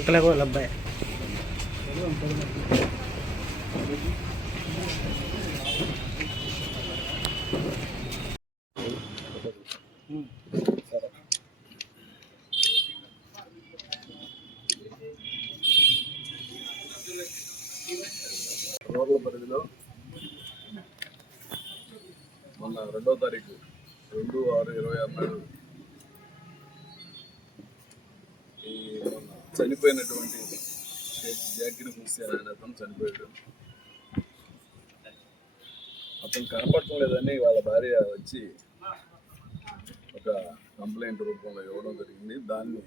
అంతలాగో వాళ్ళ అబ్బాయి రోడ్ల పరిధిలో మొన్న 2వ తారీఖు 2/6/26 నాడు ఈ చనిపోయినటువంటి షేక్ జాకిర్ హుస్సేన్ అనే అతను చనిపోయాడు. అతను కనపడటం లేదని వాళ్ళ భార్య వచ్చి ఒక కంప్లైంట్ రూపంలో ఇవ్వడం జరిగింది. దాన్ని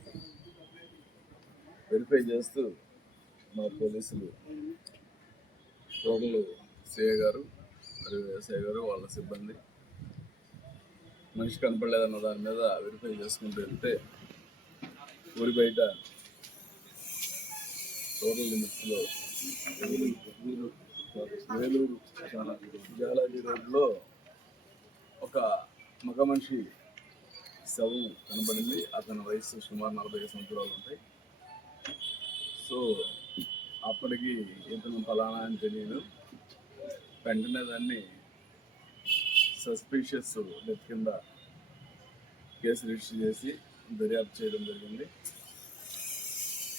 వెరిఫై చేస్తూ మా పోలీసులు రోడ్లు సిఐ గారు మరియు ఎస్ఐ గారు వాళ్ళ సిబ్బంది మనిషి కనపడలేదన్న దాని మీద వెరిఫై చేసుకుంటూ వెళ్తే ఊరి బయట రూరల్ లిమిట్స్లో వేలూరు జాలాజీ రోడ్లో ఒక మగ మనిషి శవం కనబడింది. అతని వయసు సుమారు 40 సంవత్సరాలు ఉంటాయి. సో అప్పటికి ఇతను ఫలానా అని తెలియదు. వెంటనే దాన్ని సస్పీషియస్ డెత్ కింద కేసు రిజిస్టర్ చేసి దర్యాప్తు చేయడం జరిగింది.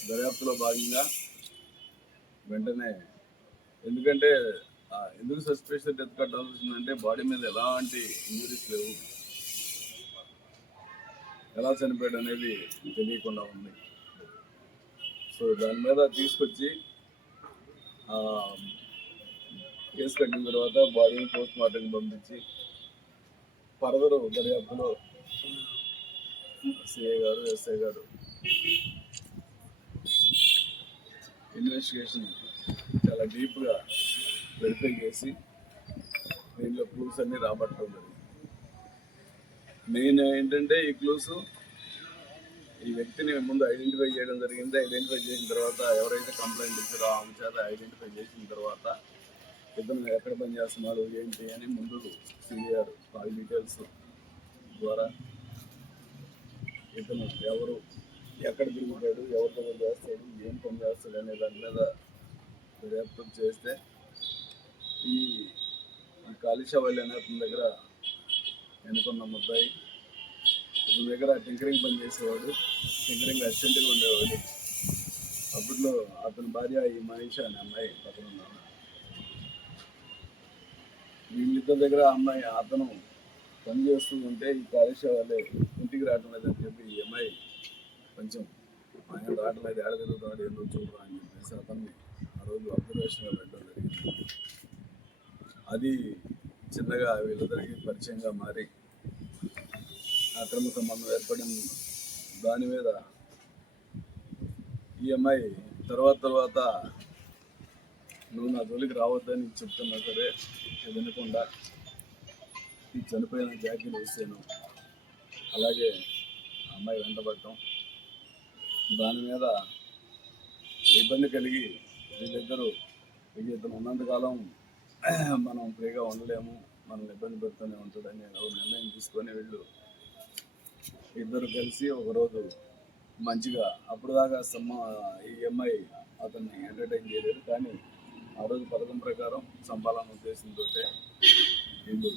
దర్యాప్తులో భాగంగా వెంటనే ఎందుకు సస్పీషియస్ డెత్ కట్టాల్సి వచ్చిందంటే బాడీ మీద ఎలాంటి ఇంజరీస్ లేవు, ఎలా చనిపోయాడు అనేది తెలియకుండా ఉంది. సో దాని మీద తీసుకొచ్చి కేసు కట్టిన తర్వాత బాడీని పోస్ట్ మార్టంకి పంపించి ఫర్దర్ దర్యాప్తులో సిఐ గారు ఎస్ఐ గారు ఇన్వెస్టిగేషన్ చాలా డీప్గా వెరిఫై చేసి దీనిలో క్లూస్ అన్నీ రాబట్టడం జరిగింది. మెయిన్ ఏంటంటే ఈ క్లూస్ ఈ వ్యక్తిని ముందు ఐడెంటిఫై చేయడం జరిగింది. ఐడెంటిఫై చేసిన తర్వాత ఎవరైతే కంప్లైంట్ ఇచ్చారో ఆమె చేత ఐడెంటిఫై చేసిన తర్వాత ఇతను ఎక్కడ పనిచేస్తున్నాడు ఏంటి అని ముందు సిఆర్ కాల్ డీటెయిల్స్ ద్వారా ఇతను ఎవరు, ఎక్కడ తిరుగుతాడు, ఎవరితో పని చేస్తాడు, ఏం పని చేస్తాడు అనే దాని మీద దర్యాప్తు చేస్తే ఈ కాళీషావల్లి అనే అతని దగ్గర ఎన్నుకున్న ముద్దాయి అతని దగ్గర టింకరింగ్ పని చేసేవాడు, టింకరింగ్ అసిస్టెంట్గా ఉండేవాడు. అప్పట్లో అతని భార్య ఈ మనీష అనే అమ్మాయి పక్కన ఉన్నాడు. వీళ్ళిద్దరి దగ్గర అతను పని చేస్తూ ఉంటే ఈ కాళీషావల్లి ఇంటికి రావడం లేదని చెప్పి ఈ అమ్మాయి కొంచెం ఆయన రావడం లేదు, ఏడ తిరుగుతాడు ఏదో చూడరా అని చెప్పేసి అతన్ని ఆ రోజు అబ్జర్వేషన్గా పెట్టడం జరిగింది. అది చిన్నగా వీళ్ళిద్దరికి పరిచయంగా మారి అక్రమ సంబంధం ఏర్పడిన దాని మీద ఈ అమ్మాయి తర్వాత నువ్వు నా జోలికి రావద్దని చెప్తున్నా సరే వినకుండా ఈ చనిపోయిన జాకిర్ హుస్సేన్ అలాగే అమ్మాయి వెంటబడటం, దాని మీద ఇబ్బంది కలిగి వీళ్ళిద్దరూ ఇతను ఉన్నంతకాలం మనం ఫ్రీగా ఉండలేము, మనల్ని ఇబ్బంది పెడుతూనే ఉంటుందని నిర్ణయం తీసుకొని వీళ్ళు ఇద్దరు కలిసి ఒకరోజు మంచిగా అప్పుడు దాకా ఈ అమ్మాయి అతన్ని ఎంటర్టైన్ చేయలేదు. కానీ ఆ రోజు పథకం ప్రకారం చంపాలన్న ఉద్దేశంతో ఇల్లు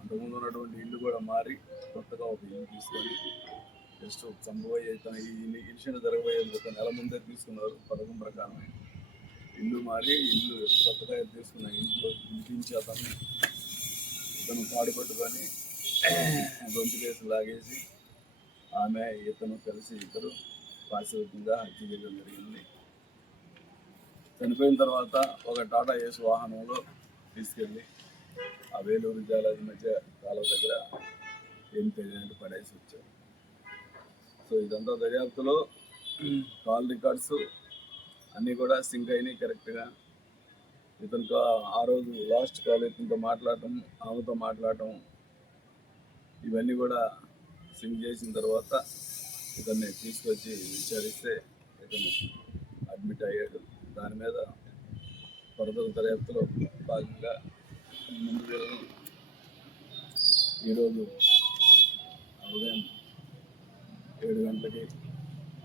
అంతకుముందు ఉన్నటువంటి ఇల్లు కూడా మారి కొత్తగా ఒక ఇల్లు తీసుకొని జస్ట్ చంపబోయే ఈ ఇన్సిడెంట్ జరగబోయే ఒక నెల ముందే తీసుకున్నారు. పథకం ప్రకారం ఇల్లు మారి ఇల్లు కొత్తగా తీసుకున్న ఇంటించి ఇతను పాడుపట్టుకొని గొంతు కేసు లాగేసి ఆమె ఇతను కలిసి ఇద్దరు పాశవికంగా హత్య చేయడం జరిగింది. చనిపోయిన తర్వాత ఒక టాటా ఏస్ వాహనంలో తీసుకెళ్ళి ఆ వేలూరు జాలాజీ మధ్య కాలువ దగ్గర ఏం తెలియనట్టు పడేసి వచ్చారు. సో ఇదంతా దర్యాప్తులో కాల్ రికార్డ్స్ అన్నీ కూడా సింక్ అయినాయి కరెక్ట్గా. ఇతనికి ఆ రోజు లాస్ట్ కాల్ ఇతనితో మాట్లాడటం, ఆమెతో మాట్లాడటం ఇవన్నీ కూడా సింక్ చేసిన తర్వాత ఇతన్ని తీసుకొచ్చి విచారిస్తే ఇతను అడ్మిట్ అయ్యాడు. దాని మీద ఫర్దర్ దర్యాప్తులో భాగంగా ముందు ఈరోజు ఉదయం 7 గంటలకి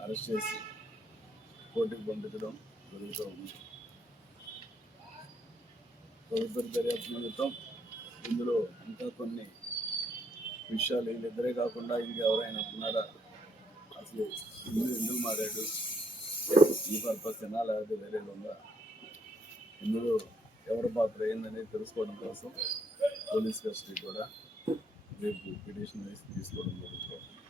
అరెస్ట్ చేసి కోర్టుకు పంపించడం జరుగుతూ ఉంది. తదుపరి దర్యాప్తు నిమిత్తం ఇందులో ఇంకా కొన్ని విషయాలు వీళ్ళిద్దరే కాకుండా ఇంకెవరైనా ఉన్నారా, అసలు ఎందుకు మారాడు, ఈ పర్పస్ అయినా లేకపోతే వేరే ఉందా, ఇందులో ఎవరి పాత్ర ఏందనేది తెలుసుకోవడం కోసం పోలీస్ కస్టడీ కూడా రేపు పిటిషన్ వేసి తీసుకోవడం జరుగుతుంది.